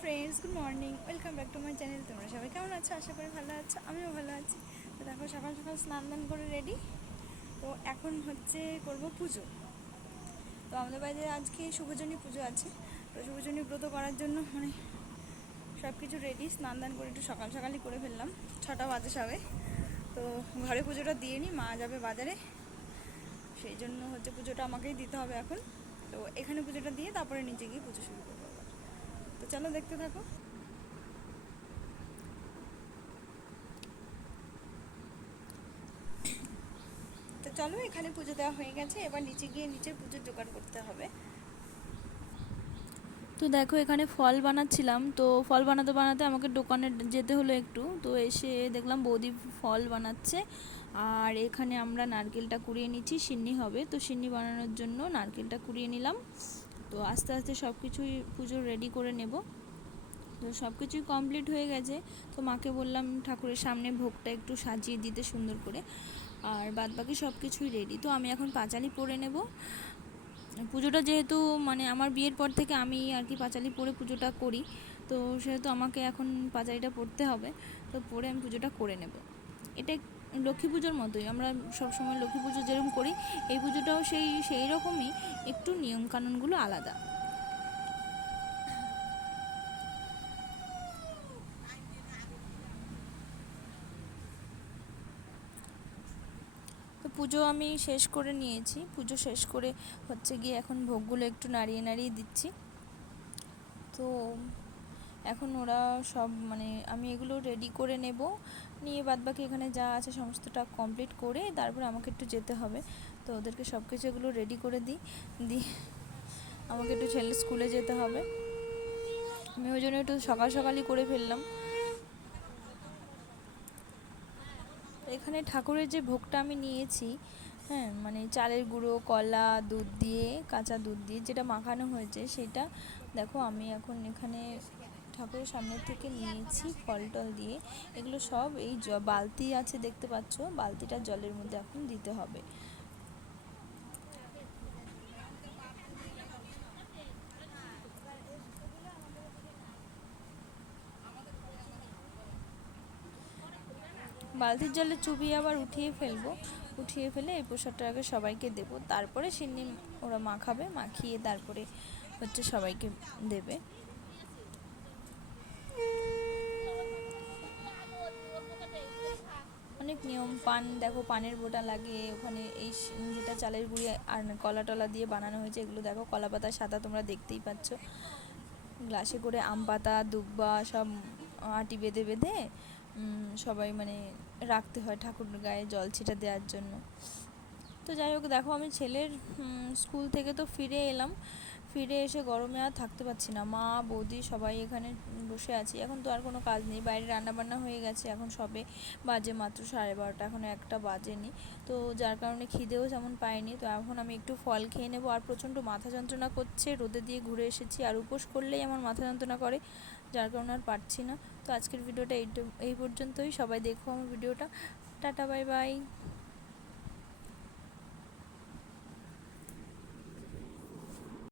Friends, good morning, welcome back to my channel. তোমরা সবাই কেমন আছো? আশা করি ভালো আছো, আমিও ভালো আছি। তো দেখো, সকাল সকাল স্নান দান করে রেডি। তো এখন হচ্ছে করব পুজো। তো আমাদের বাড়িতে আজকে শুভজনী পুজো আছে। তো শুভজনী ব্রত করার জন্য সব কিছু রেডি। স্নান দান করে একটু সকাল সকালই করে ফেললাম, 6টা বাজে সবে। তো ঘরে পুজোটা দিয়ে নিই, মা যাবে বাজারে, সেই জন্য পুজোটা আমাকেই দিতে হবে এখন। তো এখানে পুজোটা দিয়ে তারপরে নিচে গিয়ে পুজো শুরু করবো আবার। তো চলো দেখতে থাকো। তো চলো, এখানে পুজো দেওয়া হয়ে গেছে, এবার নিচে গিয়ে নিচের পুজোর জোগাড় করতে হবে। তো দেখো, এখানে ফল বানাচ্ছিলাম। তো ফল বানাতে বানাতে আমাকে দোকানে যেতে হলো একটু। তো এসে দেখলাম বৌদি ফল বানাচ্ছে। আর এখানে আমরা নারকেলটা কুড়িয়ে নিচ্ছি, সিন্নি হবে। তো সিন্নি বানানোর জন্য নারকেলটা কুড়িয়ে নিলাম। তো আস্তে আস্তে সব কিছুই পুজো রেডি করে নেব। তো সব কিছুই কমপ্লিট হয়ে গেছে। তো মাকে বললাম ঠাকুরের সামনে ভোগটা একটু সাজিয়ে দিতে সুন্দর করে। আর বাদবাকি সব কিছুই রেডি। তো আমি এখন পাঁচালি পরে নেব। পুজোটা যেহেতু আমার বিয়ের পর থেকে আমি আর কি পাঁচালি পরে পুজোটা করি, তো সেহেতু আমাকে এখন পাঁচালিটা পরতে হবে। তো পরে আমি পুজোটা করে নেব। এটা লক্ষ্মী পুজোর মতোই, আমরা সবসময় লক্ষ্মী পুজো যেরকম করি, এই পুজোটাও সেই রকমই, একটু নিয়মকানুনগুলো আলাদা। তো পুজো আমি শেষ করে নিয়েছি। পুজো শেষ করে গিয়ে এখন ভোগগুলো একটু নাড়িয়ে নাড়িয়ে দিচ্ছি। তো এখন ওরা সব আমি এগুলো রেডি করে নেব, নিয়ে বাদবাকি এখানে যা আছে সমস্তটা কমপ্লিট করে তারপর আমাকে একটু যেতে হবে। তো ওদেরকে সব কিছু এগুলো রেডি করে দিই আমাকে একটু ছেলে স্কুলে যেতে হবে। আমি ওই জন্য একটু সকাল সকালই করে ফেললাম। এখানে ঠাকুরের যে ভোগটা আমি নিয়েছি, হ্যাঁ, চালের গুঁড়ো, কলা, দুধ দিয়ে, কাঁচা দুধ দিয়ে যেটা মাখানো হয়েছে সেটা দেখো আমি এখন এখানে ঠাকুরের সামনের থেকে নিয়েছি ফল টল দিয়ে। এগুলো সব এই বালতি আছে দেখতে পাচ্ছ, বালতিটা জলের মধ্যে এখন দিতে হবে। বালতির জলে চুবিয়ে আবার উঠিয়ে ফেলবো। উঠিয়ে ফেলে এই প্রসাদটা আগে সবাইকে দেবো, তারপরে সিন্নি ওরা মাখাবে, মাখিয়ে তারপরে সবাইকে দেবে। অনেক নিয়ম। পান দেখো, পানের বোটা লাগে ওখানে, এই যেটা চালের গুঁড়ি আর কলা টলা দিয়ে বানানো হয়েছে, এগুলো দেখো কলা পাতা সাদা, তোমরা দেখতেই পাচ্ছ। গ্লাসে করে আম পাতা, দুব্বা সব আটি বেঁধে বেঁধে সবাই রাখতে হয় ঠাকুর গায়ে জল ছিটা দেওয়ার জন্য। তো যাই হোক, দেখো আমি ছেলের স্কুল থেকে তো ফিরে এলাম। ফিরে এসে গরমে আর থাকতে পারছি না, মা বৌদি সবাই এখানে বসে আছি। এখন তো আর কোনো কাজ নেই, বাইরে রান্নাবান্না হয়ে গেছে, এখন সবে বাজে মাত্র 12:30, এখনও একটা বাজেনি। তো যার কারণে খিদেও যেমন পাইনি। তো এখন আমি একটু ফল খেয়ে নেবো। আর প্রচণ্ড মাথা যন্ত্রণা করছে, রোদে দিয়ে ঘুরে এসেছি, আর উপোস করলেই আমার মাথা যন্ত্রণা করে, যার কারণে আর পারছি না। তো আজকের ভিডিওটা এই পর্যন্তই। সবাই দেখো আমার ভিডিওটা। Tata, bye bye.